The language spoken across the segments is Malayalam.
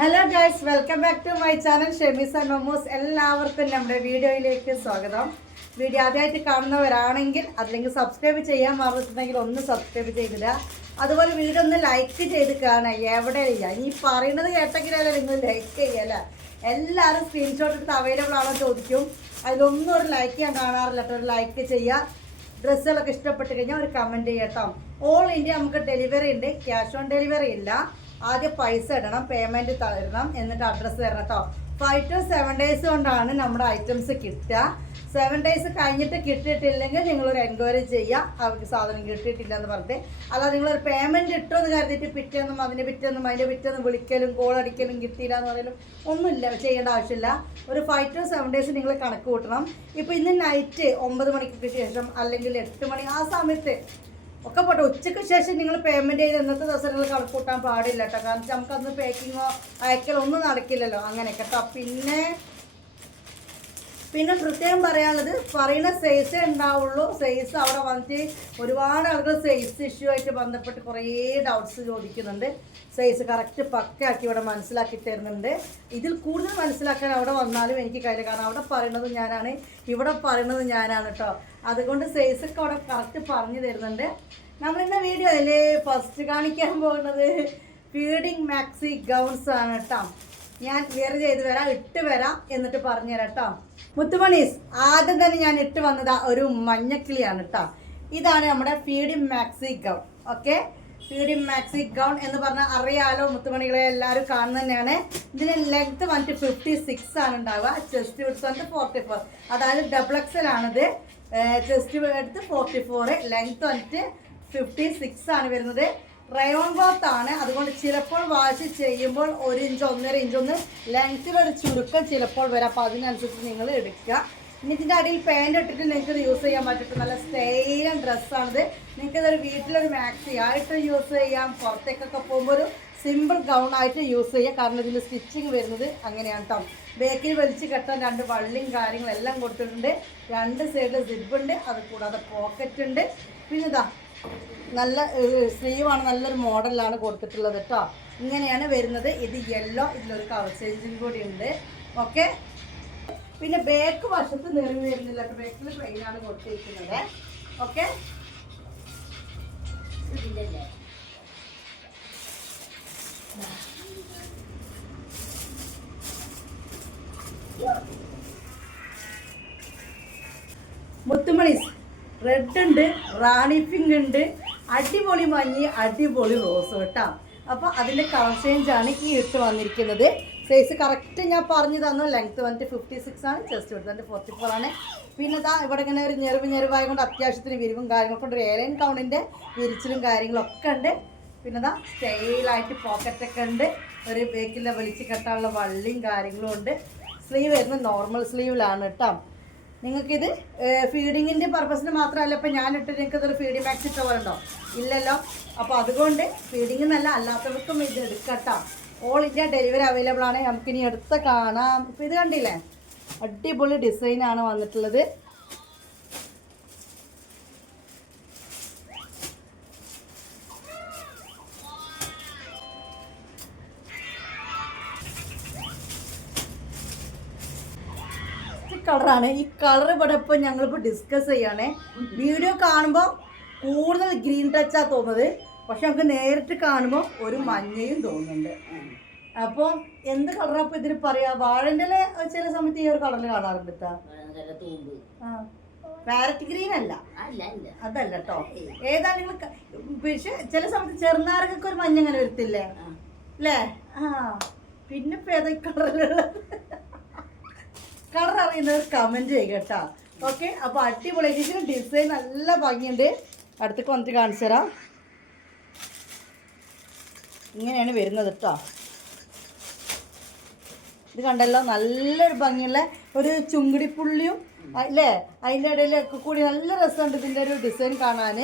Hello guys welcome back to my channel Shemees and momos എല്ലാവർക്കും നമ്മുടെ വീഡിയോയിലേക്ക് സ്വാഗതം. വീഡിയോ ആദ്യമായിട്ട് കാണുന്നവരാണെങ്കിൽ അല്ലെങ്കിൽ സബ്സ്ക്രൈബ് ചെയ്യാൻ മറന്നിട്ടുണ്ടെങ്കിൽ ഒന്ന് സബ്സ്ക്രൈബ് ചെയ്തിടുക. അതുപോലെ വീഡിയോ ഒന്ന് ലൈക്ക് ചെയ്ത് കാണുക. എവിടെ ഇല്ല. ഈ പറയുന്നത് കേട്ടെങ്കിലല്ലേ നിങ്ങൾ ലൈക്ക് ചെയ്യല്ല എല്ലാവരും സ്ക്രീൻഷോട്ട് എടുത്ത് അവൈലബിൾ ആണോ ചോദിക്കും. അതിലൊന്നും ഒരു ലൈക്ക് ഞാൻ കാണാറില്ല ഒരു ലൈക്ക് ചെയ്യുക. ഡ്രസ്സുകളൊക്കെ ഇഷ്ടപ്പെട്ട് കഴിഞ്ഞാൽ ഒരു കമന്റ് ചെയ്യട്ടോ ഓൾ ഇന്ത്യ നമുക്ക് ഡെലിവറി ഉണ്ട്. ക്യാഷ് ഓൺ ഡെലിവറി ഇല്ല. ആദ്യം പൈസ ഇടണം പേയ്മെന്റ് തരണം എന്നിട്ട് അഡ്രസ്സ് തരണം കേട്ടോ ഫൈവ് ടു സെവൻ ഡേയ്സ് കൊണ്ടാണ് നമ്മുടെ ഐറ്റംസ് കിട്ടുക. സെവൻ ഡേയ്സ് കഴിഞ്ഞിട്ട് കിട്ടിയിട്ടില്ലെങ്കിൽ നിങ്ങളൊരു എൻക്വയറി ചെയ്യുക. അവർക്ക് സാധനം കിട്ടിയിട്ടില്ല എന്ന് പറഞ്ഞിട്ട്. അല്ലാതെ നിങ്ങളൊരു പേയ്മെന്റ് ഇട്ടോന്ന് കരുതിയിട്ട് പിറ്റേന്നും അതിന്റെ പിറ്റേന്നും അതിന്റെ പിറ്റേന്നും വിളിക്കലും കോൾ അടിക്കലും കിട്ടിയില്ല എന്ന് പറയലും ഒന്നുമില്ല. ചെയ്യേണ്ട ആവശ്യമില്ല. ഒരു ഫൈവ് ടു സെവൻ ഡേയ്സ് നിങ്ങൾ കണക്ക് കൂട്ടണം. ഇപ്പോൾ ഇന്ന് നൈറ്റ് ഒമ്പത് മണിക്ക് ശേഷം അല്ലെങ്കിൽ എട്ട് മണി ആ സമയത്ത് ഒക്കെ പോട്ടെ. ഉച്ചയ്ക്ക് ശേഷം നിങ്ങൾ പേയ്മെന്റ് ചെയ്ത് ഇന്നത്തെ ദിവസം നിങ്ങൾ കണക്ക് കൂട്ടാൻ പാടില്ല കേട്ടോ. കാരണം നമുക്ക് അന്ന് പാക്കിങ്ങോ അയക്കലോ ഒന്നും നടക്കില്ലല്ലോ. അങ്ങനെ കേട്ടോ പിന്നെ പിന്നെ പ്രത്യേകം പറയാനുള്ളത് പറയുന്ന സൈസ് ഉണ്ടാവുള്ളൂ. സൈസ് അവിടെ വന്നിട്ട് ഒരുപാട് ആളുകൾ സൈസ് ഇഷ്യൂ ആയിട്ട് ബന്ധപ്പെട്ട് കുറേ ഡൗട്ട്സ് ചോദിക്കുന്നുണ്ട്. സൈസ് കറക്റ്റ് പക്കയാക്കി ഇവിടെ മനസ്സിലാക്കി തരുന്നുണ്ട്. ഇതിൽ കൂടുതൽ മനസ്സിലാക്കാൻ അവിടെ വന്നാലും എനിക്ക് കയ്യിൽ കാരണം അവിടെ പറയുന്നത് ഞാനാണ്. ഇവിടെ പറയുന്നത് ഞാനാണ് കേട്ടോ അതുകൊണ്ട് സൈസൊക്കെ അവിടെ കറക്റ്റ് പറഞ്ഞു തരുന്നുണ്ട്. നമ്മളിന്ന അല്ലേ ഫസ്റ്റ് കാണിക്കാൻ പോകുന്നത്? ഫീഡിങ് മാക്സി ഗൗൺസ് ആണ് കേട്ടോ ഞാൻ വേറെ ചെയ്ത് വരാം. ഇട്ട് വരാം. എന്നിട്ട് പറഞ്ഞു തരാം കേട്ടോ മുത്തുമണീസ് ആദ്യം തന്നെ ഞാൻ ഇട്ട് വന്നത് ഒരു മഞ്ഞക്കിളിയാണ് കേട്ടോ ഇതാണ് നമ്മുടെ feeding maxi gown okay feeding maxi gown എന്ന് പറഞ്ഞാൽ അറിയാലോ മുത്തുമണികളെ എല്ലാവരും കാണുന്ന തന്നെയാണ് ഇതിന് ലെങ്ത് വന്നിട്ട് ഫിഫ്റ്റി സിക്സ് ആണ് ഉണ്ടാവുക. ചെസ്റ്റ് വിഡ്സ് വന്നിട്ട് ഫോർട്ടി ഫോർ അതായത് ഡബിൾ എക്സൽ ആണിത്. ചെസ്റ്റ് എടുത്ത് ഫോർട്ടി ഫോർ ലെങ്ത് വന്നിട്ട് ഫിഫ്റ്റി സിക്സ് ആണ് വരുന്നത്. റയോൺ ക്ലോത്ത് ആണ് അതുകൊണ്ട് ചിലപ്പോൾ വാഷ് ചെയ്യുമ്പോൾ ഒരു ഇഞ്ച് ഒന്നര ഇഞ്ച് ഒന്ന് ലെങ്ത്തിലൊരു ചുരുക്കം ചിലപ്പോൾ വരാം. അപ്പോൾ അതിനനുസരിച്ച് നിങ്ങൾ എടുക്കുക. ഇനി ഇതിന്റെ അടിയിൽ പാന്റ് ഇട്ടിട്ട് നിങ്ങൾക്ക് യൂസ് ചെയ്യാൻ പറ്റും നല്ല സ്റ്റൈലൻ ഡ്രസ്സാണിത് നിങ്ങൾക്ക് ഇതൊരു വീട്ടിലൊരു മാക്സി ആയിട്ട് യൂസ് ചെയ്യാം. പുറത്തേക്കൊക്കെ പോകുമ്പോൾ ഒരു സിമ്പിൾ ഗൗൺ ആയിട്ട് യൂസ് ചെയ്യുക കാരണം ഇതിൽ സ്റ്റിച്ചിങ് വരുന്നത് അങ്ങനെയാണ് കേട്ടോ ബേക്കിൽ വലിച്ച് കെട്ടാൻ രണ്ട് വള്ളിയും കാര്യങ്ങളും എല്ലാം കൊടുത്തിട്ടുണ്ട്. രണ്ട് സൈഡിൽ സിബ് ഉണ്ട്. അത് കൂടാതെ പോക്കറ്റ് ഉണ്ട്. പിന്നെ ഇതാ. നല്ല സ്ലീവാണ് നല്ലൊരു മോഡലാണ് കൊടുത്തിട്ടുള്ളത് കേട്ടോ. ഇങ്ങനെയാണ് വരുന്നത്. ഇത് യെല്ലോ ഇതിലൊരു കവർ ചേഞ്ചും കൂടി ഉണ്ട്. ഓക്കെ പിന്നെ ബാക്ക് വശത്ത് നിറഞ്ഞു വരുന്നില്ല. ബാക്കിൽ പ്ലെയിനാണ് കൊടുത്തിരിക്കുന്നത്. ഓക്കെ മുത്തുമണീസ് റെഡ് ഉണ്ട് റാണി പിങ്ക് ഉണ്ട്. അടിപൊളി മഞ്ഞി അടിപൊളി റോസ് കേട്ടോ. അപ്പോൾ അതിന്റെ കളർ ചേഞ്ചാണ് ഈ ഇട്ട് വന്നിരിക്കുന്നത്. സൈസ് കറക്റ്റ് ഞാൻ പറഞ്ഞു തന്നു. ലെങ്ത് വന്നിട്ട് ഫിഫ്റ്റി സിക്സ് ആണ് ചെസ്റ്റ് വന്നിട്ട് ഫോർട്ടി ഫോർ ആണ്. പിന്നെ ഇതാ ഇവിടെ ഇങ്ങനെ ഒരു ഞെറിവ് ഞെരുവായ കൊണ്ട് അത്യാവശ്യത്തിന് വിരിവും കാര്യങ്ങളൊക്കെ ഉണ്ട്. ഏലൻ കൗണ്ടിന്റെ വിരിച്ചിലും കാര്യങ്ങളൊക്കെ ഉണ്ട്. പിന്നെ ഇതാ സ്റ്റൈലായിട്ട് പോക്കറ്റൊക്കെ ഉണ്ട്. ഒരു ബേക്കിലെ വലിച്ച് കെട്ടാനുള്ള വള്ളിയും കാര്യങ്ങളും ഉണ്ട്. സ്ലീവ് വരുന്നത് നോർമൽ സ്ലീവിലാണ് കേട്ടോ. നിങ്ങൾക്കിത് ഫീഡിങ്ങിന്റെ പർപ്പസിന് മാത്രമല്ല ഇപ്പം ഞാനിട്ട് നിങ്ങൾക്ക് ഇതൊരു ഫീഡിങ് മാക്സ് ഇട്ട് വേണ്ടോ ഇല്ലല്ലോ. അപ്പോൾ അതുകൊണ്ട് ഫീഡിങ് എന്നല്ല അല്ലാത്തവർക്കും ഇത് എടുക്കട്ടോ. ഓൾ ഇന്ത്യ ഡെലിവറി അവൈലബിൾ ആണ്. നമുക്കിനി എടുത്ത് കാണാം. ഇപ്പം ഇത് കണ്ടില്ലേ? അടിപൊളി ഡിസൈനാണ് വന്നിട്ടുള്ളത്. കളറാണ്. ഈ കളർ ഇവിടെ ഇപ്പോൾ ഞങ്ങളിപ്പോൾ ഡിസ്കസ് ചെയ്യാണ്. വീഡിയോ കാണുമ്പോൾ കൂടുതൽ ഗ്രീൻ ടച്ചാ തോന്നുന്നത്. പക്ഷെ നമുക്ക് നേരിട്ട് കാണുമ്പോൾ ഒരു മഞ്ഞയും തോന്നുന്നുണ്ട്. അപ്പോൾ എന്ത് കളറാ ഇപ്പോൾ ഇതിന് പറയാ? വാഴന്റെ ചില സമയത്ത് ഈ ഒരു കളറിൽ കാണാറുണ്ട് പാരറ്റ് ഗ്രീൻ അല്ല. അതല്ല കേട്ടോ ഏതാ നിങ്ങൾ പക്ഷെ ചില സമയത്ത് ചെറുനാരകൊക്കെ ഒരു മഞ്ഞ അങ്ങനെ വരത്തില്ലേ? ആ. അല്ലേ ആ. പിന്നെ ഇപ്പൊ ഏതൊക്കെ കളറിലുള്ള കളർ അറിയുന്നവർ കമന്റ് ചെയ്യുക കേട്ടോ. ഓക്കെ അപ്പൊ അടിപൊളി. ഇതിന് ഡിസൈൻ നല്ല ഭംഗിയുണ്ട്. അടുത്തേക്ക് വന്നിട്ട് കാണിച്ചു തരാം. ഇങ്ങനെയാണ് വരുന്നത് കേട്ടോ ഇത് കണ്ടല്ലോ നല്ലൊരു ഭംഗിയുള്ള ഒരു ചുങ്കിടിപ്പുള്ളിയും അല്ലേ അതിന്റെ ഇടയിലൊക്കെ കൂടി നല്ല രസമുണ്ട് ഇതിന്റെ ഒരു ഡിസൈൻ കാണാൻ.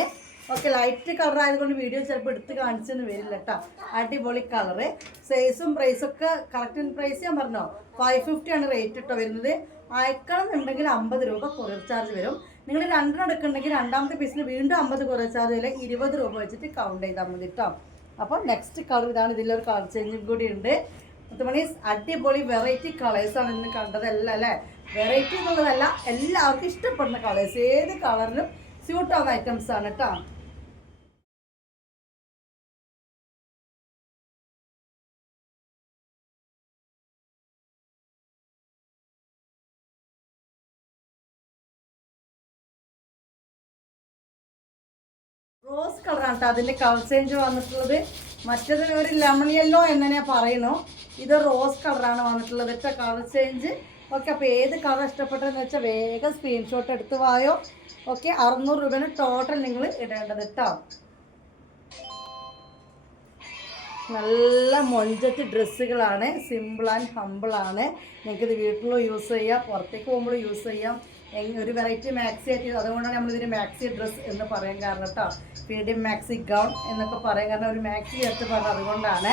ഓക്കെ ലൈറ്റ് കളർ ആയതുകൊണ്ട് വീഡിയോ ചിലപ്പോൾ എടുത്ത് കാണിച്ചെന്ന് വരില്ല കേട്ടോ അടിപൊളി കളറ് സൈസും പ്രൈസും ഒക്കെ കറക്റ്റ് പ്രൈസ് ഞാൻ പറഞ്ഞോ? ഫൈവ് ഫിഫ്റ്റി ആണ് റേറ്റ് കേട്ടോ വരുന്നത്. അയക്കണം എന്നുണ്ടെങ്കിൽ അമ്പത് രൂപ കൊറിയർ ചാർജ് വരും. നിങ്ങൾ രണ്ടെണ്ണം എടുക്കുന്നുണ്ടെങ്കിൽ രണ്ടാമത്തെ പീസിന് വീണ്ടും അമ്പത് കൊറിയർ ചാർജ് വരും ഇരുപത് രൂപ വെച്ചിട്ട് കൗണ്ട് ചെയ്താൽ മതി കേട്ടോ അപ്പോൾ നെക്സ്റ്റ് കളർ ഇതാണ് ഇതിലൊരു കളർ ചേഞ്ചും കൂടി ഉണ്ട്. മുത്തുമണീസ് അടിപൊളി വെറൈറ്റി കളേഴ്സാണ് ഇന്ന് കണ്ടതല്ല അല്ലേ? വെറൈറ്റി എന്നുള്ളതല്ല എല്ലാവർക്കും ഇഷ്ടപ്പെടുന്ന കളേഴ്സ് ഏത് കളറിലും സ്യൂട്ട് ആവുന്ന ഐറ്റംസ് ആണ് കേട്ടോ കളറാണ് കേട്ടോ അതിന്റെ കളർ ചേഞ്ച് വന്നിട്ടുള്ളത്. മറ്റത് ഒരു ലെമൺ യെല്ലോ എന്നെ പറയുന്നു ഇത് റോസ് കളറാണ് വന്നിട്ടുള്ളത്. കേട്ടോ കളർ ചേഞ്ച് ഓക്കെ അപ്പോൾ ഏത് കളർ ഇഷ്ടപ്പെട്ടതെന്ന് വെച്ചാൽ വേഗം സ്ക്രീൻഷോട്ട് എടുത്ത് വായോ. ഓക്കെ അറുന്നൂറ് രൂപയാണ് ടോട്ടൽ നിങ്ങൾ ഇടേണ്ടത് കേട്ടോ നല്ല മൊഞ്ചത്ത് ഡ്രസ്സുകളാണ്. സിമ്പിൾ ആൻഡ് ഹമ്പിൾ ആണ്. നിങ്ങൾക്ക് ഇത് വീട്ടിലും യൂസ് ചെയ്യാം പുറത്തേക്ക് പോകുമ്പോൾ യൂസ് ചെയ്യാം. ഒരു വെറൈറ്റി മാക്സി ആയിട്ട് അതുകൊണ്ടാണ് നമ്മളിതിന് മാക്സി ഡ്രസ്സ് എന്ന് പറയാൻ കാരണം കേട്ടോ പീഡിയം മാക്സി ഗൗൺ എന്നൊക്കെ പറയാൻ കാരണം ഒരു മാക്സി ചേർത്ത് പറഞ്ഞത് അതുകൊണ്ടാണ്.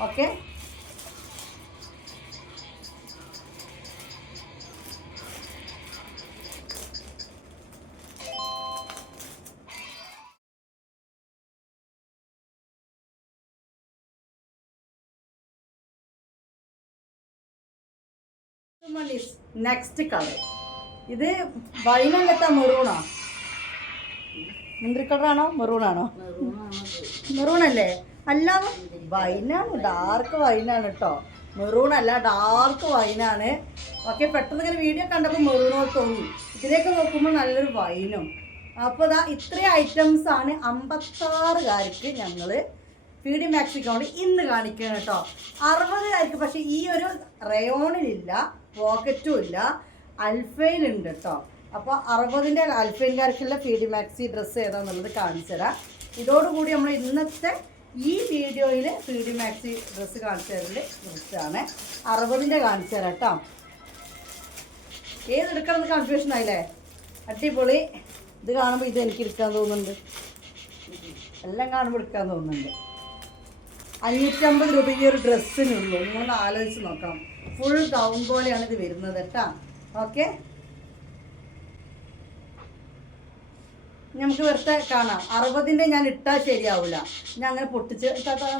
ഓക്കെ നെക്സ്റ്റ് കളർ ഇത് വൈനല്ലത്ത മെറൂണോ. മുന്തിരി കളറാണോ? മെറൂണാണോ? മെറൂണല്ലേ? അല്ല വൈനാണ്. ഡാർക്ക് വൈനാണ് കേട്ടോ മെറൂൺ അല്ല ഡാർക്ക് വൈനാണ്. ഓക്കെ പെട്ടെന്ന് ഇങ്ങനെ വീഡിയോ കണ്ടപ്പോൾ മെറൂണോ തോന്നി. ഇതിലേക്ക് നോക്കുമ്പോൾ നല്ലൊരു വൈനും. അപ്പോൾ ഇതാ ഇത്രയും ഐറ്റംസ് ആണ് അമ്പത്താറുകാർക്ക് ഞങ്ങൾ പി ഡി മാക്സ് അക്കൗണ്ട് ഇന്ന് കാണിക്കുകയാണ് കേട്ടോ അറുപതുകാർക്ക് പക്ഷേ ഈ ഒരു റയോണിലില്ല പോക്കറ്റും ഇല്ല. അൽഫയിലുണ്ട് കേട്ടോ അപ്പോൾ അറുപതിന്റെ അൽഫൈൻകാർക്കുള്ള ഡി മാക്സി ഡ്രസ്സ് ഏതാണെന്നുള്ളത് കാണിച്ചു തരാം. ഇതോടുകൂടി നമ്മൾ ഇന്നത്തെ ഈ വീഡിയോയിൽ പി ഡി മാക്സി ഡ്രസ്സ് കാണിച്ചു തരൽ ഡ്രസ്സാണ് അറുപതിന്റെ കാണിച്ചു തരാം കേട്ടോ ഏതെടുക്കണമെന്ന് കൺഫ്യൂഷൻ ആയില്ലേ? അടിപൊളി. ഇത് കാണുമ്പോൾ ഇത് എനിക്ക് എടുക്കാൻ തോന്നുന്നുണ്ട്. എല്ലാം കാണുമ്പോൾ എടുക്കാൻ തോന്നുന്നുണ്ട്. അഞ്ഞൂറ്റമ്പത് രൂപ ഈ ഒരു ഡ്രസ്സിനുള്ളൂ. നിങ്ങളൊന്ന് ആലോചിച്ച് നോക്കാം ഫുൾ ഗൗൺ പോലെയാണ് ഇത് വരുന്നത് കേട്ടോ ഓക്കെ. നമുക്ക് വെറുതെ കാണാം. അറുപതിന്റെ ഞാൻ ഇട്ടാൽ ശരിയാവില്ല ഞാൻ അങ്ങനെ പൊട്ടിച്ച്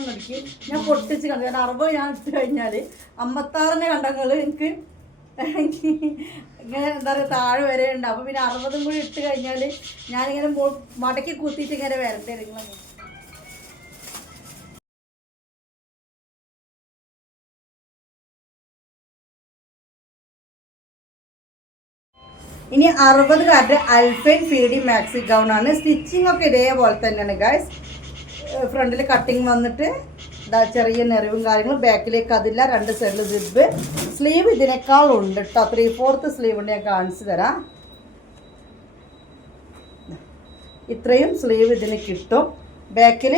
നോക്കി ഞാൻ പൊട്ടിച്ച് കണ്ടു. കാരണം അറുപത് ഞാൻ ഇട്ട് കഴിഞ്ഞാൽ അമ്പത്താറിനെ കണ്ടങ്ങൾ എനിക്ക് ഇങ്ങനെ എന്താ പറയുക താഴെ വരെ ഉണ്ട്. അപ്പോൾ പിന്നെ അറുപതും കൂടി ഇട്ട് കഴിഞ്ഞാൽ ഞാനിങ്ങനെ മടക്കി കുത്തിയിട്ട് ഇങ്ങനെ വരണ്ടേ നിങ്ങൾ ഇനി അറുപതുകാരുടെ അൽഫൈൻ ഫീഡി മാക്സി ഗൗൺ ആണ്. സ്റ്റിച്ചിങ് ഒക്കെ ഇതേപോലെ തന്നെയാണ് ഗൈസ് ഫ്രണ്ടിൽ കട്ടിങ് വന്നിട്ട് ചെറിയ നിറവും കാര്യങ്ങളും ബാക്കിലേക്ക് അതില്ല രണ്ട് സൈഡിൽ സിബ് സ്ലീവ് ഇതിനേക്കാൾ ഉണ്ട് കേട്ടോ ത്രീ ഫോർത്ത് സ്ലീവ് ഉണ്ട് ഞാൻ കാണിച്ചു തരാം. ഇത്രയും സ്ലീവ് ഇതിന് കിട്ടും. ബാക്കിൽ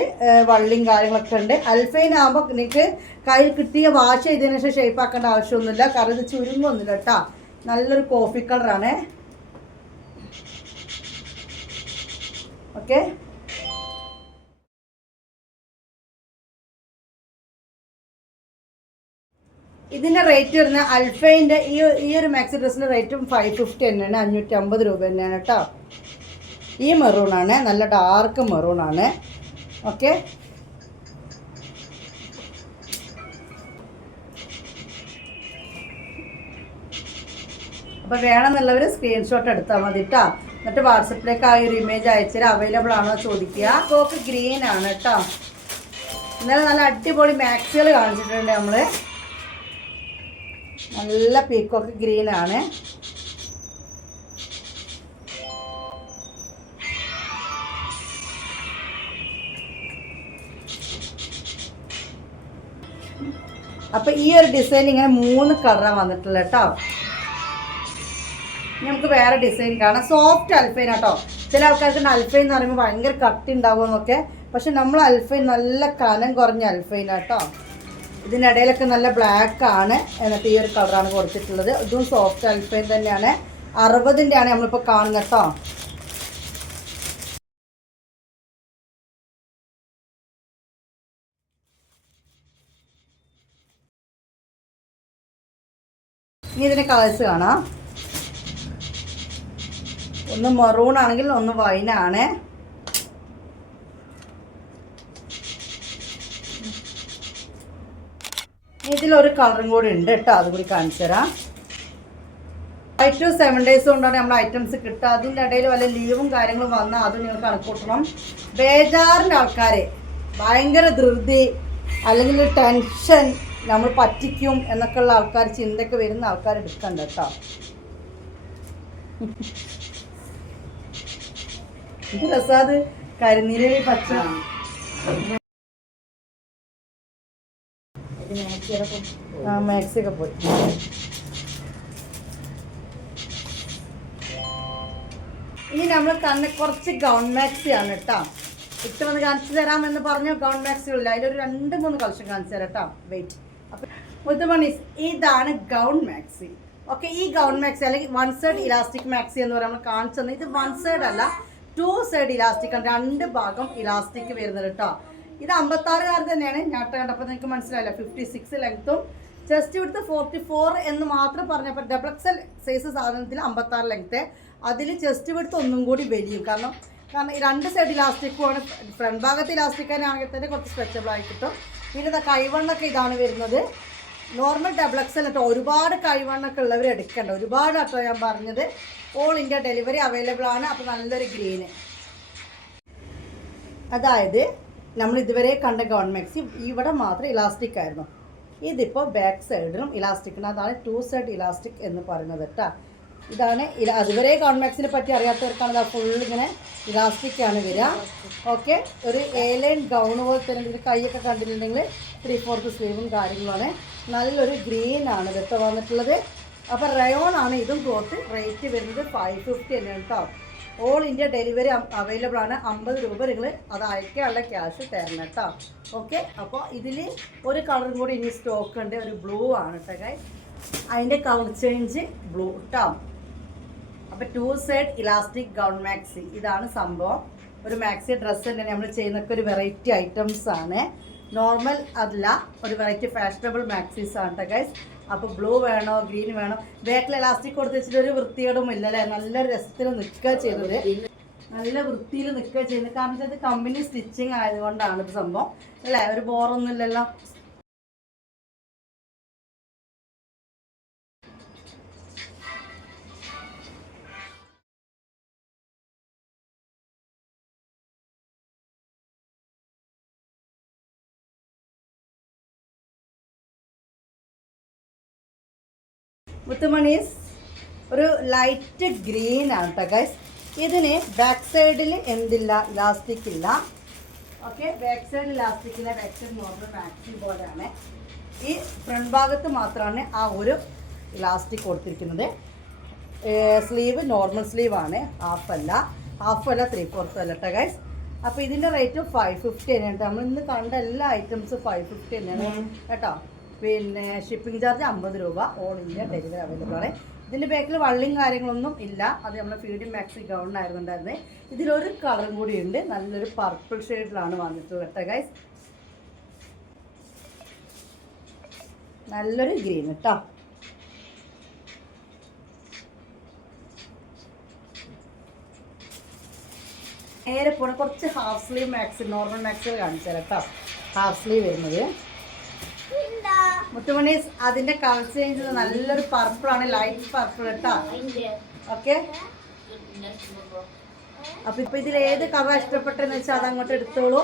വള്ളിയും കാര്യങ്ങളൊക്കെ ഉണ്ട്. അൽഫൈൻ ആകുമ്പോൾ നിങ്ങൾക്ക് കയ്യിൽ കിട്ടിയ വാഷ് ചെയ്തതിനു ശേഷം ഷേപ്പ് ആക്കേണ്ട ആവശ്യമൊന്നുമില്ല. കാരണം ഇത് ചുരുങ്ങൊന്നുമില്ല കേട്ടോ നല്ലൊരു കോഫി കളറാണ് ഓക്കെ? ഇതിന്റെ റേറ്റ് വരുന്ന അൽഫൈന്റെ ഈ ഈ ഒരു മാക്സി ഡ്രസ്സിന്റെ റേറ്റും ഫൈവ് ഫിഫ്റ്റി തന്നെയാണ്. അഞ്ഞൂറ്റി അമ്പത് രൂപ തന്നെയാണ് കേട്ടോ. ഈ മെറൂണാണ് നല്ല ഡാർക്ക് മെറൂണാണ് ഓക്കെ? അപ്പോൾ വേണമെന്നുള്ളവർ സ്ക്രീൻഷോട്ട് എടുത്താൽ മതി കേട്ടോ എന്നിട്ട് വാട്സപ്പിലേക്ക് ആ ഒരു ഇമേജ് അയച്ചാൽ അവൈലബിൾ ആണോ ചോദിക്കുക. കോക്ക് ഗ്രീൻ ആണ് കേട്ടോ ഇന്നലെ നല്ല അടിപൊളി മാക്സികൾ കാണിച്ചിട്ടുണ്ട് നമ്മൾ നല്ല പീക്കോക്ക് ഗ്രീൻ ആണ്. അപ്പൊ ഈ ഒരു ഡിസൈൻ ഇങ്ങനെ മൂന്ന് കളറാണ് വന്നിട്ടുള്ളത് കേട്ടോ നമുക്ക് വേറെ ഡിസൈൻ കാണാം. സോഫ്റ്റ് അൽഫൈൻ കേട്ടോ ചില ആൾക്കാർക്ക് അൽഫൈൻ എന്ന് പറയുമ്പോൾ ഭയങ്കര കട്ടി ഉണ്ടാവുമെന്നൊക്കെ പക്ഷെ നമ്മൾ അൽഫൈൻ നല്ല കനം കുറഞ്ഞ അൽഫൈൻ കേട്ടോ ഇതിനിടയിലൊക്കെ നല്ല ബ്ലാക്ക് ആണ്. എന്നിട്ട് ഈ ഒരു കളറാണ് കൊടുത്തിട്ടുള്ളത്. ഇതും സോഫ്റ്റ് അൽഫൈൻ തന്നെയാണ്. അറുപതിന്റെ ആണ് നമ്മളിപ്പോൾ കാണുന്നത് കേട്ടോ. ഇനി ഇതിന്റെ കളേഴ്സ് കാണാം. ഒന്ന് മെറൂൺ ആണെങ്കിൽ ഒന്ന് വൈനാണ് ഇതിലൊരു കളറും കൂടി ഉണ്ട് കേട്ടോ അത് കൂടി കാണിച്ചു തരാം. ഫൈവ് ടു സെവൻ ഡേയ്സ് കൊണ്ടാണ് നമ്മൾ ഐറ്റംസ് കിട്ടുക. അതിന്റെ ഇടയിൽ വല്ല ലീവും കാര്യങ്ങളും വന്നാൽ അത് നിങ്ങൾ കണക്കൂട്ടണം ബേജാറിന്റെ ആൾക്കാരെ ഭയങ്കര ധൃതി അല്ലെങ്കിൽ ടെൻഷൻ നമ്മൾ പറ്റിക്കും എന്നൊക്കെയുള്ള ആൾക്കാർ ചിന്തയ്ക്ക് വരുന്ന ആൾക്കാർ എടുക്കണ്ട കേട്ടോ. ഇത് രസാത്. കരിനീലി പച്ച. ആ. മാക്സി ഒക്കെ പോയി. ഇനി നമ്മൾ തന്നെ കുറച്ച് ഗൗൺ മാക്സി ആണ് കേട്ടോ. ഇട്ട് വന്ന് കാണിച്ചു തരാമെന്ന് പറഞ്ഞ? ഗൗൺ മാക്സികളില്ല. അതിലൊരു രണ്ട് മൂന്ന് കളക്ഷൻ കാണിച്ചു തരാം കേട്ടോ. വെയിറ്റ് അപ്പം മുത്തുമണീസ് ഇതാണ് ഗൗൺ മാക്സി. ഓക്കെ ഈ ഗൗൺ മാക്സി അല്ലെങ്കിൽ വൺ സൈഡ് ഇലാസ്റ്റിക് മാക്സി എന്ന് പറയുമ്പോൾ കാണിച്ചു തന്നെ ഇത് വൺ സൈഡ് അല്ല. ടു സൈഡ് ഇലാസ്റ്റിക് ആണ്. രണ്ട് ഭാഗം ഇലാസ്റ്റിക് വരുന്നത് കേട്ടോ ഇത് അമ്പത്താറുകാർ തന്നെയാണ്. ഞാട്ട് കണ്ടപ്പോൾ നിങ്ങൾക്ക് മനസ്സിലായില്ല. ഫിഫ്റ്റി സിക്സ് ലെങ്ത്തും ചെസ്റ്റ് വിടുത്ത് ഫോർട്ടി ഫോർ എന്ന് മാത്രം പറഞ്ഞപ്പോൾ ഡബിൾ എക്സൽ സൈസ് സാധനത്തിൽ അമ്പത്താറ് ലെങ്ത്ത് അതിൽ ചെസ്റ്റ് വിടുത്ത് ഒന്നും കൂടി വലിയും കാരണം കാരണം ഈ രണ്ട് സൈഡ് ഇലാസ്റ്റിക്കുമാണ് ഫ്രണ്ട് ഭാഗത്ത് ഇലാസ്റ്റിക് തന്നെയാണെങ്കിൽ തന്നെ കുറച്ച് സ്ട്രെച്ചബിൾ ആയി കിട്ടും. പിന്നെ കൈവണ്ണൊക്കെ ഇതാണ് വരുന്നത്. നോർമൽ ഡബിൾ എക്സൽ കേട്ടോ ഒരുപാട് കൈവണ്ണൊക്കെ ഉള്ളവർ എടുക്കേണ്ട. ഒരുപാട് കേട്ടോ ഞാൻ പറഞ്ഞത്. ഓൾ ഇന്ത്യ ഡെലിവറി അവൈലബിൾ ആണ്. അപ്പോൾ നല്ലൊരു ഗ്രീന് അതായത് നമ്മൾ ഇതുവരെ കണ്ട ഗവൺമെക്സി ഇവിടെ മാത്രം ഇലാസ്റ്റിക് ആയിരുന്നു. ഇതിപ്പോൾ ബാക്ക് സൈഡിലും ഇലാസ്റ്റിക്കിന് അതാണ് ടു സൈഡ് ഇലാസ്റ്റിക് എന്ന് പറയുന്നത് കേട്ടോ ഇതാണ് അതുവരെ അതുവരെ ഗവൺമെക്സിനെ പറ്റി അറിയാത്തവർക്കാണ് ഫുൾ ഇങ്ങനെ ഇലാസ്റ്റിക് ആണ് വരിക ഓക്കെ ഒരു ഏലൈൻ ഗൗൺ പോലെ തന്നെ കൈയൊക്കെ കണ്ടിട്ടുണ്ടെങ്കിൽ ത്രീ ഫോർത്ത് സ്ലീവും കാര്യങ്ങളുമാണ് നല്ലൊരു ഗ്രീൻ ആണ്. ഇതൊക്കെ വന്നിട്ടുള്ളത്. അപ്പോൾ റയോൺ ആണ് ഇതും ക്ലോത്ത്. റേറ്റ് വരുന്നത് ഫൈവ് ഫിഫ്റ്റി തന്നെ കേട്ടോ. ഓൾ ഇന്ത്യ ഡെലിവറി അവൈലബിൾ ആണ്. അമ്പത് രൂപ നിങ്ങൾ അത് അയക്കാനുള്ള ക്യാഷ് തരണം കേട്ടോ. ഓക്കെ അപ്പോൾ ഇതിൽ ഒരു കളറും കൂടി ഇനി സ്റ്റോക്ക് ഉണ്ട്. ഒരു ബ്ലൂ ആണ് കേട്ടോ കൈ അതിന്റെ കളർ ചേഞ്ച് ബ്ലൂ കേട്ടോ അപ്പോൾ two side elastic gown maxi ഇതാണ് സംഭവം. ഒരു മാക്സി ഡ്രസ്സ് തന്നെ നമ്മൾ ചെയ്യുന്നൊക്കെ ഒരു വെറൈറ്റി ഐറ്റംസ് ആണ്. നോർമൽ അല്ല ഒരു വെറൈറ്റി ഫാഷനബിൾ മാക്സീസ് ആണ് കേട്ടോ ഗൈസ് അപ്പോൾ ബ്ലൂ വേണോ ഗ്രീൻ വേണോ? ബാക്കിൽ ഇലാസ്റ്റിക് കൊടുത്ത് വെച്ചിട്ട് ഒരു വൃത്തിയോടും ഇല്ല അല്ലേ? നല്ല രസത്തിൽ നിൽക്കുക ചെയ്തത്. നല്ല വൃത്തിയിൽ നിൽക്കുക ചെയ്യുന്നത് കാരണം ഇത് കമ്പനി സ്റ്റിച്ചിങ് ആയതുകൊണ്ടാണ് ഇത് സംഭവം. അല്ലേ? ഒരു ബോറൊന്നും മുത്തുമണീസ് ഒരു ലൈറ്റ് ഗ്രീൻ ആണ് കേട്ടോ ഗൈസ് ഇതിന് ബാക്ക് സൈഡിൽ എന്തില്ല? ഇലാസ്റ്റിക് ഇല്ല. ഓക്കെ ബാക്ക് സൈഡ് ഇലാസ്റ്റിക് ഇല്ല. ബാക്ക് സൈഡ് നോർമൽ മാക്സി പോലെയാണ് ഈ ഫ്രണ്ട് ഭാഗത്ത് മാത്രമാണ് ആ ഒരു ഇലാസ്റ്റിക് കൊടുത്തിരിക്കുന്നത്. സ്ലീവ് നോർമൽ സ്ലീവ് ആണ്. ഹാഫ് അല്ല. ഹാഫ് അല്ല ത്രീ ഫോർത്ത് അല്ല കേട്ടോ ഗൈസ് അപ്പോൾ ഇതിന്റെ റേറ്റ് ഫൈവ് ഫിഫ്റ്റി തന്നെയാണ് നമ്മൾ ഇന്ന് കണ്ട എല്ലാ ഐറ്റംസും ഫൈവ് ഫിഫ്റ്റി തന്നെയാണ് കേട്ടോ. പിന്നെ ഷിപ്പിംഗ് ചാർജ് അമ്പത് രൂപ. ഓൾ ഇന്ത്യ ഡെലിവറി അവൈലബിൾ ആണ്. ഇതിന്റെ ബാക്കിൽ വള്ളിയും കാര്യങ്ങളൊന്നും ഇല്ല. അത് നമ്മൾ ഫീഡിങ് മാക്സി ഗൗൺ ഉണ്ടായിരുന്നത് ഇതിലൊരു കളറും കൂടി ഉണ്ട്. നല്ലൊരു പർപ്പിൾ ഷെയ്ഡിലാണ് വന്നിട്ടുള്ളത് കേട്ടോ ഗൈസ് നല്ലൊരു ഗ്രീൻ കേട്ടോ നേരെ പോണ കുറച്ച് ഹാഫ് സ്ലീവ് മാക്സി നോർമൽ മാക്സിൽ കാണിച്ചാൽ കേട്ടോ ഹാഫ് സ്ലീവ് വരുന്നത്. മുത്തുമണി അതിന്റെ കളർ ചേഞ്ച് നല്ലൊരു പർപ്പിൾ ആണ് ലൈറ്റ് പർപ്പിൾ കേട്ടോ ഓക്കെ അപ്പൊ ഇപ്പൊ ഇതിൽ ഏത് കളർ ഇഷ്ടപ്പെട്ടെന്ന് വെച്ചാൽ അത് അങ്ങോട്ട് എടുത്തോളൂ.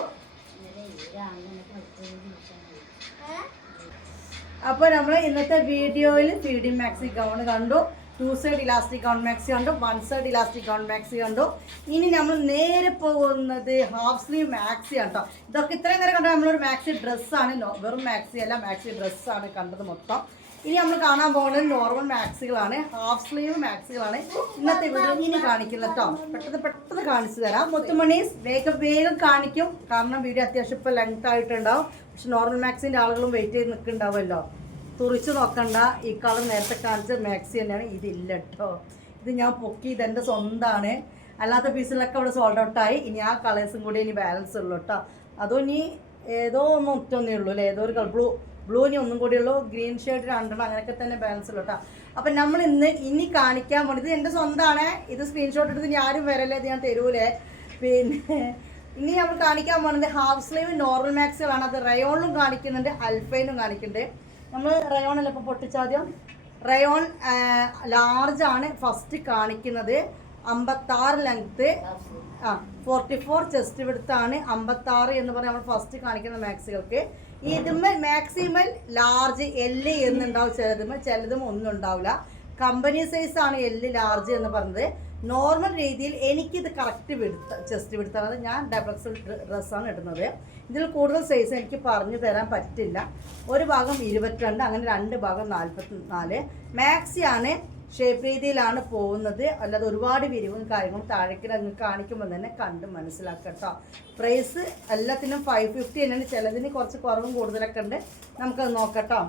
അപ്പൊ നമ്മൾ ഇന്നത്തെ വീഡിയോയിൽ ഫീഡിംഗ് മാക്സി ഗൗൺ കണ്ടു. Two side elastic gown maxi കണ്ടു one side elastic gown maxi കണ്ടു. ഇനി നമ്മൾ നേരെ പോകുന്നത് ഹാഫ് സ്ലീവ് മാക്സി കേട്ടോ ഇതൊക്കെ ഇത്രയും നേരം കണ്ടത് നമ്മളൊരു മാക്സി ഡ്രസ്സാണ് വെറും മാക്സി അല്ല മാക്സി ഡ്രസ്സാണ് കണ്ടത് മൊത്തം. ഇനി നമ്മൾ കാണാൻ പോകുന്നത് നോർമൽ മാക്സികളാണ് ഹാഫ് സ്ലീവ് മാക്സികളാണ് ഇന്നത്തെ വീഡിയോ ഇനി കാണിക്കില്ല കേട്ടോ പെട്ടെന്ന് പെട്ടെന്ന് കാണിച്ചു തരാം. മുത്തുമണി വേഗം വേഗം കാണിക്കും. കാരണം വീഡിയോ അത്യാവശ്യം ഇപ്പോൾ ലെങ്ത് ആയിട്ടുണ്ടാവും. പക്ഷെ നോർമൽ മാക്സിന്റെ ആളുകളും വെയിറ്റ് ചെയ്ത് നിൽക്കുന്നുണ്ടാവുമല്ലോ. തുറിച്ച് നോക്കണ്ട. ഈ കളർ നേരത്തെ കാണിച്ച മാക്സി തന്നെയാണ്. ഇതില്ല കേട്ടോ ഇത് ഞാൻ പൊക്കി ഇതെന്റെ സ്വന്തമാണ് അല്ലാത്ത പീസിലൊക്കെ അവിടെ സോൾഡ് ഔട്ടായി ഇനി ആ കളേഴ്സും കൂടി ഇനി ബാലൻസ് ഉള്ളൂ കേട്ടോ അതോ ഇനി ഏതോ ഒന്ന് ഒറ്റൊന്നേ ഉള്ളൂ അല്ലേ? ഏതോ ഒരു കളർ ബ്ലൂ ബ്ലൂ ഇനി ഒന്നും കൂടി ഉള്ളൂ. ഗ്രീൻ ഷെയ്ഡ് രണ്ടെണ്ണം അങ്ങനെയൊക്കെ തന്നെ ബാലൻസ് ഉള്ളൂ കേട്ടോ അപ്പം നമ്മൾ ഇന്ന് ഇനി കാണിക്കാൻ പോണത് എന്റെ സ്വന്തമാണ് ഇത് സ്ക്രീൻഷോട്ട് എടുത്ത് ഞാനും വരല്ലേ? ഇത് ഞാൻ തരൂലേ? പിന്നെ ഇനി നമ്മൾ കാണിക്കാൻ പോകുന്നത് ഹാഫ് സ്ലീവ് നോർമൽ മാക്സുകളാണ് അത് റയോണിലും കാണിക്കുന്നുണ്ട് അൽഫൈനും കാണിക്കുന്നുണ്ട്. നമ്മൾ റയോൺ അല്ല ഇപ്പോൾ പൊട്ടിച്ചാദ്യം? റയോൺ ലാർജ് ആണ് ഫസ്റ്റ് കാണിക്കുന്നത്. അമ്പത്താറ് ലെങ്ത്ത് ആ ഫോർട്ടി ഫോർ ചെസ്റ്റ് വിടുത്താണ് അമ്പത്താറ് എന്ന് പറഞ്ഞ് നമ്മൾ ഫസ്റ്റ് കാണിക്കുന്ന മാക്സികൾക്ക് ഇതുമ്മൽ മാക്സിമൽ ലാർജ് എല്ല് എന്നുണ്ടാവും ചിലതുമ്മൽ ചിലതും ഒന്നും ഉണ്ടാവില്ല കമ്പനി സൈസ് ആണ് എല്ല് ലാർജ് എന്ന് പറഞ്ഞത്. നോർമൽ രീതിയിൽ എനിക്കിത് കറക്റ്റ് വിടുത്ത ചെസ്റ്റ് വിടുത്താണ് ഞാൻ ഡബിൾ എക്സൽ ഡ്രസ്സാണ് ഇടുന്നത്. ഇതിൽ കൂടുതൽ സൈസ് എനിക്ക് പറഞ്ഞു തരാൻ പറ്റില്ല. ഒരു ഭാഗം ഇരുപത്തിരണ്ട് അങ്ങനെ രണ്ട് ഭാഗം നാൽപ്പത്തി നാല് മാക്സിയാണ് ഷേപ്പ് രീതിയിലാണ് പോകുന്നത്. അല്ലാതെ ഒരുപാട് വിരിവും കാര്യങ്ങളും താഴേക്ക് അങ്ങ് കാണിക്കുമ്പോൾ തന്നെ കണ്ട് മനസ്സിലാക്കട്ടോ പ്രൈസ് എല്ലാത്തിനും ഫൈവ് ഫിഫ്റ്റി തന്നെയാണ്. ചിലതിന് കുറച്ച് കുറവും കൂടുതലൊക്കെ ഉണ്ട്. നമുക്കത് നോക്കട്ടോ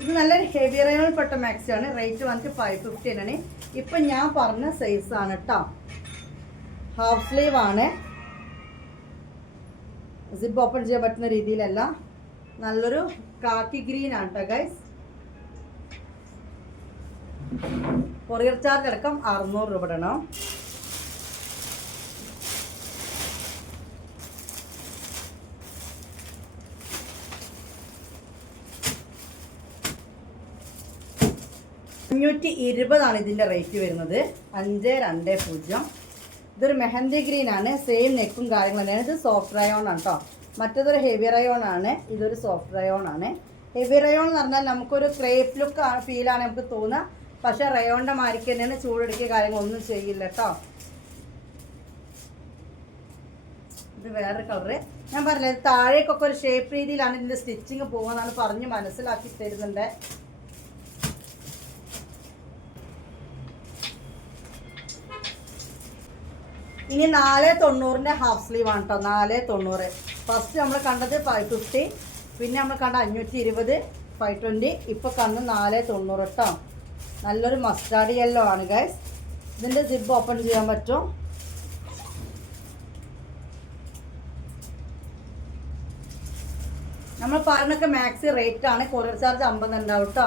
ഇത് നല്ലൊരു ഹെവി റയോൺ പെട്ട മാക്സി ആണ് റേറ്റ് വന്നിട്ട് ഫൈവ് ഫിഫ്റ്റീൻ ആണ്. ഇപ്പം ഞാൻ പറഞ്ഞ സൈസാണ് കേട്ടോ ഹാഫ് സ്ലീവ് ആണ്. സിബ് ഓപ്പൺ ചെയ്യാൻ പറ്റുന്ന രീതിയിലല്ല. നല്ലൊരു കാക്കി ഗ്രീൻ ആണ് കേട്ടോ ഗൈസ് കൊറിയർ ചാർജ് അടക്കം അറുന്നൂറ് രൂപ ഇടണം. അഞ്ഞൂറ്റി ഇരുപതാണ് ഇതിന്റെ റേറ്റ് വരുന്നത്. അഞ്ച് രണ്ട് പൂജ്യം. ഇതൊരു മെഹന്തി ഗ്രീൻ ആണ്. സെയിം നെക്കും കാര്യങ്ങളും തന്നെയാണ്. ഇത് സോഫ്റ്റ് റയോൺ ആണ് കേട്ടോ മറ്റേതൊരു ഹെവി റയോൺ ആണ്. ഇതൊരു സോഫ്റ്റ് റയോൺ ആണ്. ഹെവി റയോൺ എന്ന് പറഞ്ഞാൽ നമുക്കൊരു ക്രേപ്പ് ലുക്ക് ഫീലാണ് നമുക്ക് തോന്നുക. പക്ഷേ റയോണിന്റെ മാരിക്ക് തന്നെയാണ് ചൂടെടുക്കിയ കാര്യങ്ങളൊന്നും ചെയ്യില്ല കേട്ടോ ഇത് വേറൊരു കളറ് ഞാൻ പറഞ്ഞത് താഴേക്കൊക്കെ ഒരു ഷേപ്പ് രീതിയിലാണ് ഇതിന്റെ സ്റ്റിച്ചിങ് പോകുന്നതാണ് പറഞ്ഞ് മനസ്സിലാക്കി തരുന്നുണ്ട്. ഇനി നാല് തൊണ്ണൂറിന്റെ ഹാഫ് സ്ലീവ് ആണ് കേട്ടോ നാല് തൊണ്ണൂറ്. ഫസ്റ്റ് നമ്മൾ കണ്ടത് ഫൈവ് ഫിഫ്റ്റി പിന്നെ നമ്മൾ കണ്ട അഞ്ഞൂറ്റി ഇരുപത് ഫൈവ് ട്വന്റി ഇപ്പോൾ കണ്ട് നാല് തൊണ്ണൂറ് കേട്ടോ നല്ലൊരു മസ്റ്റാർഡ് യെല്ലോ ആണ് ഗൈസ് ഇതിന്റെ സിബ് ഓപ്പൺ ചെയ്യാൻ പറ്റും നമ്മൾ പറഞ്ഞൊക്കെ മാക്സി റേറ്റ് ആണ്. കൊറിയർ ചാർജ് അമ്പത് ഉണ്ടാവും കേട്ടോ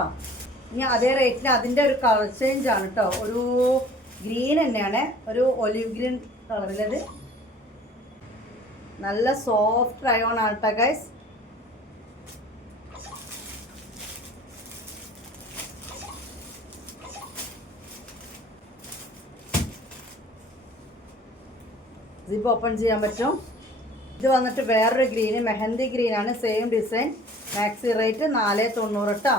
ഇനി അതേ റേറ്റിന് അതിന്റെ ഒരു കളർ ചേഞ്ച് ആണ് കേട്ടോ ഒരു ഗ്രീൻ തന്നെയാണ്. ഒരു ഒലിവ് ഗ്രീൻ കളറിലത്. നല്ല സോഫ്റ്റ് റയോൺ ആട്ടോ ഗൈസ് സിബ് ഓപ്പൺ ചെയ്യാൻ പറ്റും. ഇത് വന്നിട്ട് വേറൊരു ഗ്രീന് മെഹന്തി ഗ്രീനാണ്. സെയിം ഡിസൈൻ മാക്സി റേറ്റ് നാല് തൊണ്ണൂറ് കേട്ടോ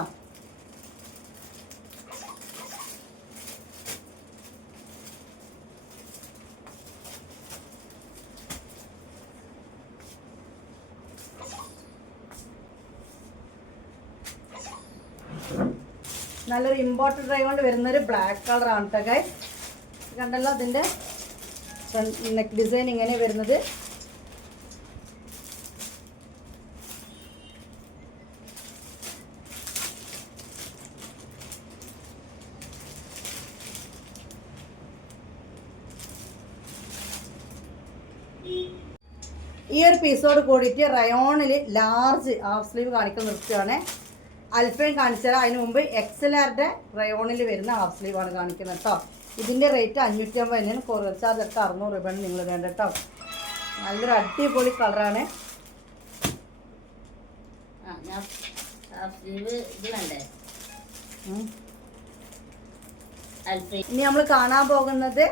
നല്ലൊരു ഇമ്പോർട്ടന്റ് ഡ്രൈവ് കൊണ്ട് വരുന്നൊരു ബ്ലാക്ക് കളറാണ് കേട്ടോ ഗൈസ് കണ്ടല്ലോ അതിന്റെ നെക്ക് ഡിസൈൻ ഇങ്ങനെ വരുന്നത്. ഈ ഒരു പീസോട് കൂടിയിട്ട് റയോണിൽ ലാർജ് ഹാഫ് സ്ലീവ് കാണിക്കാൻ നിർത്തുകയാണ് അൽഫൈൻ തരാം അതിന് മുമ്പ് എക്സലാറിന്റെ റയോണിൽ വരുന്ന ഹാഫ് സ്ലീവ് ആണ് കാണിക്കുന്നത് കേട്ടോ ഇതിന്റെ റേറ്റ് അഞ്ഞൂറ്റി അമ്പത് തന്നെയാണ്. കൊറിയർ ചാർജ് ഒക്കെ അറുന്നൂറ് രൂപയാണ് നിങ്ങൾ വേണ്ട കേട്ടോ നല്ലൊരു അടിപൊളി കളറാണ് ആ ഞാൻ ഇനി നമ്മൾ കാണാൻ പോകുന്നത്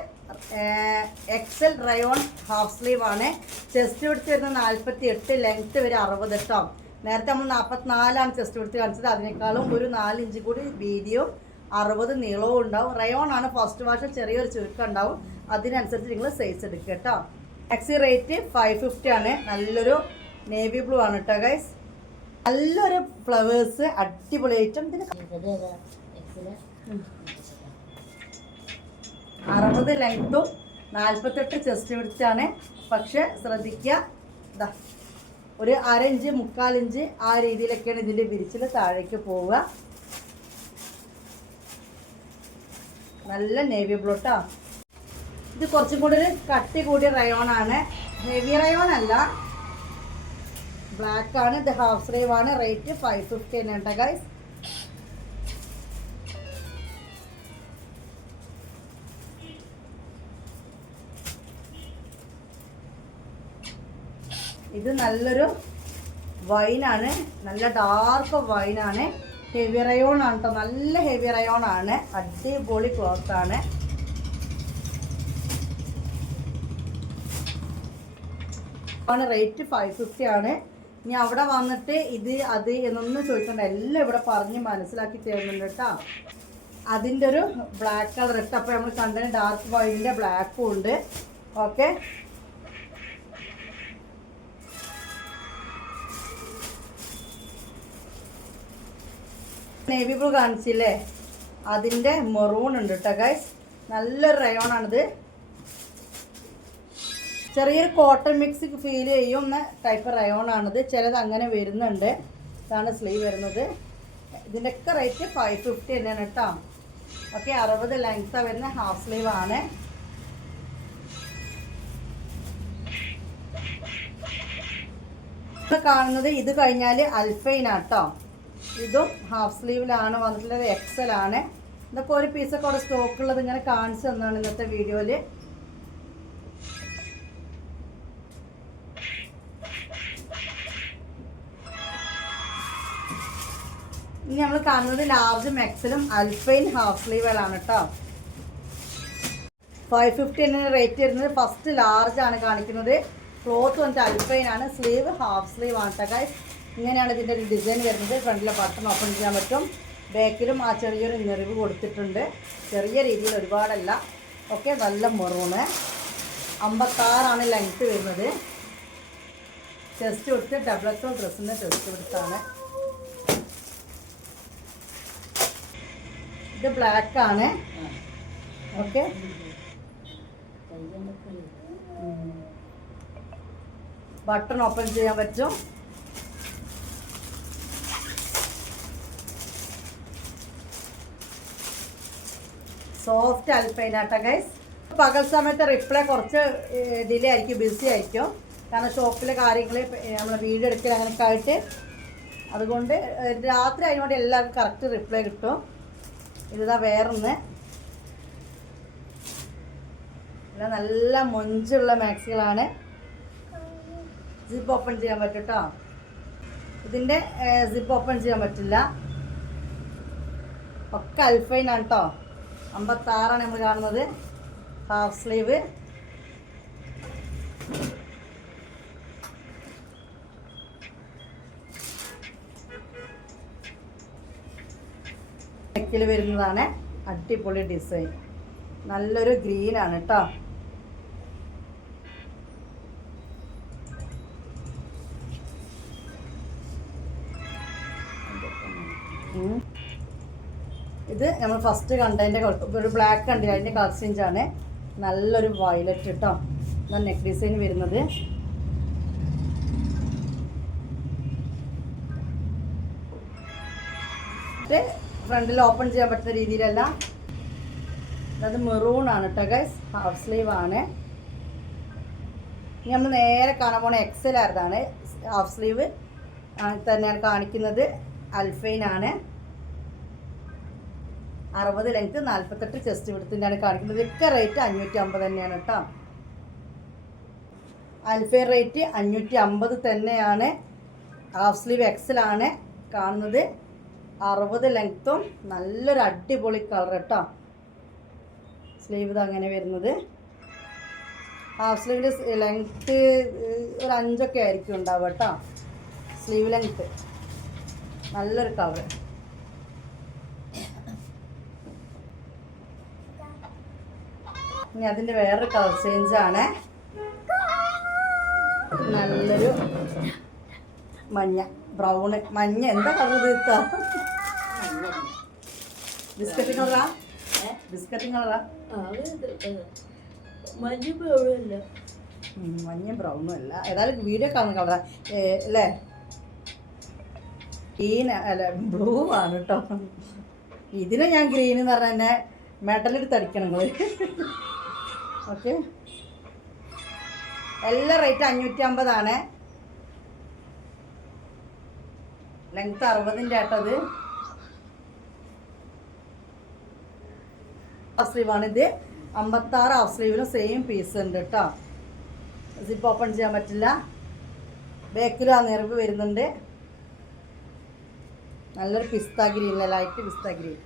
എക്സൽ റയോൺ ഹാഫ് സ്ലീവ് ആണ്. ചെസ്റ്റ് പിടിച്ച് വരുന്ന നാൽപ്പത്തി എട്ട് ലെങ്ത് വരെ അറുപത് കേട്ടോ നേരത്തെ നമ്മൾ നാൽപ്പത്തിനാലാണ് ചെസ്റ്റ് കൊടുത്ത് കാണിച്ചത്. അതിനേക്കാളും ഒരു നാല് ഇഞ്ച് കൂടി വീതിയും അറുപത് നീളവും ഉണ്ടാവും. റയോൺ ആണ് ഫസ്റ്റ് വാഷ് ചെറിയൊരു ചുരുക്കം ഉണ്ടാവും. അതിനനുസരിച്ച് നിങ്ങൾ സൈസ് എടുക്കുക കേട്ടോ എക്സി റേറ്റ് ഫൈവ് ഫിഫ്റ്റി ആണ്. നല്ലൊരു നേവി ബ്ലൂ ആണ് കേട്ടോ ഗൈസ് നല്ലൊരു ഫ്ലവേഴ്സ് അടിപൊളി ഐറ്റം ഇതിന് അറുപത് ലെങ്ത്തും നാൽപ്പത്തെട്ട് ചെസ്റ്റ് വിടുത്താണ് പക്ഷെ ശ്രദ്ധിക്കുക. ഒരു അര ഇഞ്ച് മുക്കാൽ ഇഞ്ച് ആ രീതിയിലൊക്കെയാണ് ഇതിന്റെ വിരിച്ചിൽ താഴേക്ക് പോവുക. നല്ല നേവി ബ്ലോട്ടാ ഇത് കുറച്ചും കൂടി ഒരു കട്ടി കൂടിയ റയോൺ ആണ്. ഹെവി റയോൺ അല്ല. ബ്ലാക്ക് ആണ്. ഇത് ഹാഫ് സ്ലീവ് ആണ്. റേറ്റ് ഫൈവ് ഫിഫ്റ്റി തന്നെ കേട്ടോ ഗൈസ് ഇത് നല്ലൊരു വൈനാണ്. നല്ല ഡാർക്ക് വൈനാണ്. ഹെവി റയോൺ ആണ് കേട്ടോ നല്ല ഹെവി റയോൺ ആണ്. അടിപൊളി ക്ലോത്താണ് ആണ്. റേറ്റ് ഫൈവ് ഫിഫ്റ്റി ആണ്. ഇനി അവിടെ വന്നിട്ട് ഇത് അത് എന്നൊന്നും ചോദിക്കണ്ട. എല്ലാം ഇവിടെ പറഞ്ഞ് മനസ്സിലാക്കി തരുന്നുണ്ട് കേട്ടോ അതിന്റെ ഒരു ബ്ലാക്ക് കളർ ഇട്ട് അപ്പോൾ നമ്മൾ കണ്ടതിന് ഡാർക്ക് വൈനിന്റെ ബ്ലാക്കും ഉണ്ട്. ഓക്കെ നേവി ബ്ലൂ കാണിച്ചില്ലേ? അതിന്റെ മെറൂൺ ഉണ്ട് കേട്ടോ ഗൈസ് നല്ലൊരു റയോണാണിത് ചെറിയൊരു കോട്ടൺ മിക്സ് ഫീൽ ചെയ്യുന്ന ടൈപ്പ് റയോണാണിത് ചിലത് അങ്ങനെ വരുന്നുണ്ട്. ഇതാണ് സ്ലീവ് വരുന്നത്. ഇതിന്റെയൊക്കെ റേറ്റ് ഫൈവ് ഫിഫ്റ്റി തന്നെയാണ് കേട്ടോ ഓക്കെ അറുപത് ലെങ്ത്താണ് വരുന്ന ഹാഫ് സ്ലീവ് ആണ്. കാണുന്നത് ഇത് കഴിഞ്ഞാൽ അൽഫൈനാട്ടോ ഇതും ഹാഫ് സ്ലീവിലാണ് വന്നിട്ടുള്ളത് എക്സൽ ആണ്. ഇതൊക്കെ ഒരു പീസൊക്കെ അവിടെ സ്റ്റോക്ക് ഉള്ളത് ഇങ്ങനെ കാണിച്ചു തന്നാണ് ഇന്നത്തെ വീഡിയോയിൽ ഇനി നമ്മൾ കാണുന്നത് ലാർജ് എക്സലും അൽഫൈൻ ഹാഫ് സ്ലീവുകളാണ് കേട്ടോ ഫൈവ് ഫിഫ്റ്റി റേറ്റ് വരുന്നത് ഫസ്റ്റ് ലാർജ് ആണ് കാണിക്കുന്നത്. ക്ലോത്ത് വന്നിട്ട് അൽഫൈൻ ആണ്. സ്ലീവ് ഹാഫ് സ്ലീവ് ആണ് കേട്ടോ ഇങ്ങനെയാണ് ഇതിന്റെ ഒരു ഡിസൈൻ വരുന്നത്. ഫ്രണ്ടിലെ ബട്ടൺ ഓപ്പൺ ചെയ്യാൻ പറ്റും. ബാക്കിലും ആ ചെറിയൊരു നിറിവ് കൊടുത്തിട്ടുണ്ട്. ചെറിയ രീതിയിൽ ഒരുപാടല്ല. ഓക്കെ നല്ല മെറൂണ് അമ്പത്താറാണ് ലെങ്ത്ത് വരുന്നത്. ചെസ്റ്റ് കൊടുത്ത് ഡബിൾ എക്സൽ ഡ്രസ്സിന്റെ ചെസ്റ്റ് കൊടുത്താണ്. ഇത് ബ്ലാക്ക് ആണ്. ഓക്കെ ബട്ടൺ ഓപ്പൺ ചെയ്യാൻ പറ്റും. സോഫ്റ്റ് അൽഫൈനാട്ട ഗൈസ് പകൽ സമയത്ത് റിപ്ലൈ കുറച്ച് ഡിലേ ആയിരിക്കും ബിസി ആയിരിക്കും. കാരണം ഷോപ്പിലെ കാര്യങ്ങൾ നമ്മൾ വീട് എടുക്കൽ അങ്ങനെയൊക്കെ ആയിട്ട്. അതുകൊണ്ട് രാത്രി അതിനോട് എല്ലാവർക്കും കറക്റ്റ് റിപ്ലൈ കിട്ടും. ഇതാ വേറൊന്ന്. ഇത് നല്ല മൊഞ്ചുള്ള മാക്സികളാണ്. സിപ്പ് ഓപ്പൺ ചെയ്യാൻ പറ്റും കേട്ടോ ഇതിന്റെ സിപ്പ് ഓപ്പൺ ചെയ്യാൻ പറ്റില്ല. ഒക്കെ അൽഫൈനാണ് കേട്ടോ അമ്പത്താറാണ് നമ്മൾ കാണുന്നത്. ഹാഫ് സ്ലീവ് നെക്കിൽ വരുന്നതാണ്. അടിപൊളി ഡിസൈൻ നല്ലൊരു ഗ്രീനാണ് കേട്ടോ ഇത് നമ്മൾ ഫസ്റ്റ് കണ്ടതിന്റെ ഒരു ബ്ലാക്ക് കണ്ടില്ല? അതിന്റെ കളർ ചേഞ്ച് ആണ്. നല്ലൊരു വയലറ്റ് കേട്ടോ ഇതാണ് നെക്ക് ഡിസൈൻ വരുന്നത്. ഫ്രണ്ടിൽ ഓപ്പൺ ചെയ്യാൻ പറ്റുന്ന രീതിയിലല്ല. അത് മെറൂൺ ആണ് കേട്ടോ ഗൈസ് ഹാഫ് സ്ലീവ് ആണ്. ഇനി നമ്മൾ നേരെ കാണാൻ പോണ എക്സൽ ആയിരുന്നാണ് ഹാഫ് സ്ലീവ് തന്നെയാണ് കാണിക്കുന്നത്. അൽഫൈൻ ആണ്. അറുപത് ലെങ്ത് നാൽപ്പത്തെട്ട് ചെസ്റ്റ് വിടുത്തിന്റെയാണ് കാണിക്കുന്നത്. ഇതൊക്കെ റേറ്റ് അഞ്ഞൂറ്റി അമ്പത് തന്നെയാണ് കേട്ടോ. അൽഫൈൻ റേറ്റ് അഞ്ഞൂറ്റി അമ്പത് തന്നെയാണ് ഹാഫ് സ്ലീവ് എക്സലാണ് കാണുന്നത്. അറുപത് ലെങ്ത്തും നല്ലൊരു അടിപൊളി കളർ കേട്ടോ. സ്ലീവ് ഇത് അങ്ങനെ വരുന്നത്. ഹാഫ് സ്ലീവിന്റെ ലെങ്ത്ത് ഒരു അഞ്ചൊക്കെ ആയിരിക്കും ഉണ്ടാവുക കേട്ടോ. സ്ലീവ് ലെങ്ത്ത് നല്ലൊരു കളർ ഇനി അതിന്റെ വേറൊരു കളർ ചേഞ്ച് ആണ്. നല്ലൊരു മഞ്ഞ ബ്രൗണ് മഞ്ഞ. എന്താ കളർ തീർത്ത ബിസ്ക്കറ്റ് കളറാ? ബിസ്ക്കറ്റ് കളറാ? മഞ്ഞ പോവല്ല മഞ്ഞ ബ്രൗണും അല്ല. ഏതായാലും വീഡിയോ കാണുന്ന കളറാ. അല്ലേ? ഗ്രീൻ അല്ല ബ്ലൂ ആണ് കേട്ടോ ഇതിനെ ഞാൻ ഗ്രീൻ എന്ന് പറഞ്ഞാൽ തന്നെ മെഡലെടുത്ത് അടിക്കണം ഓക്കെ. എല്ലാ റേറ്റ് അഞ്ഞൂറ്റി അമ്പതാണ് ലെങ്ത് അറുപതിന്റെ ആട്ടത് ഹാഫ് സ്ലീവാണ് ഇത് അമ്പത്താറ് ഹാഫ് സ്ലീവിനും സെയിം പീസ് ഉണ്ട് കേട്ടോ സിപ്പ് ഓപ്പൺ ചെയ്യാൻ പറ്റില്ല. ബേക്കിലും ആ നിറവ് വരുന്നുണ്ട്. നല്ലൊരു pista green light pista green.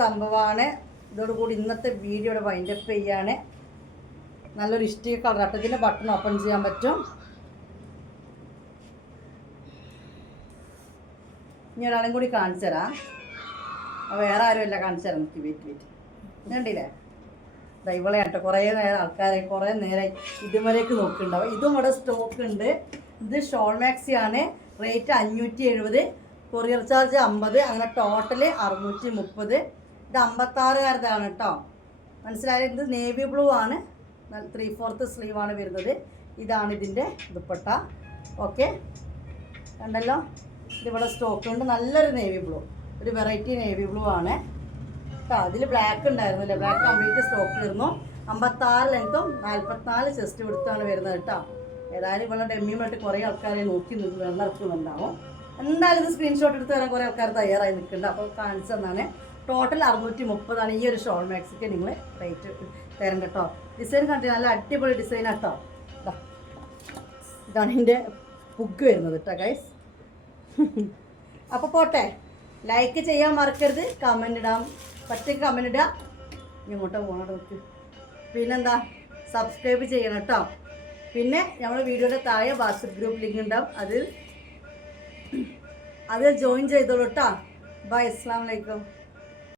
സംഭവമാണ് ഇതോടുകൂടി ഇന്നത്തെ വീഡിയോയുടെ വൈൻഡപ്പ് ചെയ്യാണ്. നല്ലൊരു ഇഷ്ടിക കളർ അപ്പം ഇതിന്റെ ബട്ടൺ ഓപ്പൺ ചെയ്യാൻ പറ്റും. ഇനി ഒരാളും കൂടി കാണിച്ചു തരാം. വേറെ ആരുമല്ല കാണിച്ചു തരാം എനിക്ക് വെയിറ്റ് വെയിറ്റ് കണ്ടില്ലേ? ദാ ഇവളെ കേട്ടോ കുറേ നേരം ആൾക്കാരെ കുറേ നേരം ഇതുവരേക്ക് നോക്കുന്നുണ്ടാവും ഇതും ഇവിടെ സ്റ്റോക്ക് ഉണ്ട്. ഇത് ഷോൾ മാക്സി ആണ്. റേറ്റ് അഞ്ഞൂറ്റി എഴുപത് കൊറിയർ ചാർജ് അമ്പത് അങ്ങനെ ടോട്ടൽ അറുന്നൂറ്റി മുപ്പത്. ഇത് അമ്പത്താറുകാരതാണ് കേട്ടോ. മനസ്സിലായത് ഇത് നേവി ബ്ലൂ ആണ്. ത്രീ ഫോർത്ത് ആണ് വരുന്നത്. ഇതാണ് ഇതിന്റെ ദുപ്പട്ട. ഓക്കെ കണ്ടല്ലോ? ഇതിവിടെ സ്റ്റോക്ക് ഉണ്ട്. നല്ലൊരു നേവി ബ്ലൂ ഒരു വെറൈറ്റി നേവി ബ്ലൂ ആണ്. കേട്ടോ അതിൽ ബ്ലാക്ക് ഉണ്ടായിരുന്നില്ല? ബ്ലാക്ക് കംപ്ലീറ്റ് സ്റ്റോക്ക് വരുന്നു അമ്പത്താറ് ലെങ്ത്തും നാൽപ്പത്തിനാല് ചെസ്റ്റ് വിടുത്താണ് വരുന്നത് കേട്ടോ ഏതായാലും ഇവിടെ ഡെമ്മിയുമായിട്ട് കുറേ ആൾക്കാരെ നോക്കി വെള്ളം ഇറക്കുന്നുണ്ടാവും എന്തായാലും ഇത് സ്ക്രീൻഷോട്ട് എടുത്ത് തരാൻ കുറേ ആൾക്കാർ തയ്യാറായി നിൽക്കുന്നുണ്ട്. അപ്പോൾ കാണിച്ചു തന്നാണ്. ടോട്ടൽ അറുന്നൂറ്റി മുപ്പതാണ് ഈ ഒരു ഷോൾ മാക്സിക്ക് നിങ്ങൾ റേറ്റ് തരണ്ട കേട്ടോ ഡിസൈൻ കണ്ടി നല്ല അടിപൊളി ഡിസൈൻ കേട്ടോ. ഇതാണ് എന്റെ പുഗ് വരുന്നത് കേട്ടോ ഗൈസ് അപ്പോൾ പോട്ടെ. ലൈക്ക് ചെയ്യാൻ മറക്കരുത്. കമന്റ് ഇടാം. പറ്റേ കമന്റ് ഇടാം ഇങ്ങോട്ട് പോകണം നോക്ക്. പിന്നെന്താ? സബ്സ്ക്രൈബ് ചെയ്യണം കേട്ടോ പിന്നെ നമ്മുടെ വീഡിയോയുടെ താഴെ വാട്സപ്പ് ഗ്രൂപ്പ് ലിങ്ക് ഉണ്ടാവും. അതിൽ അതിൽ ജോയിൻ ചെയ്തോളൂ കേട്ടോ ബൈ അസ്സാം വലൈക്കും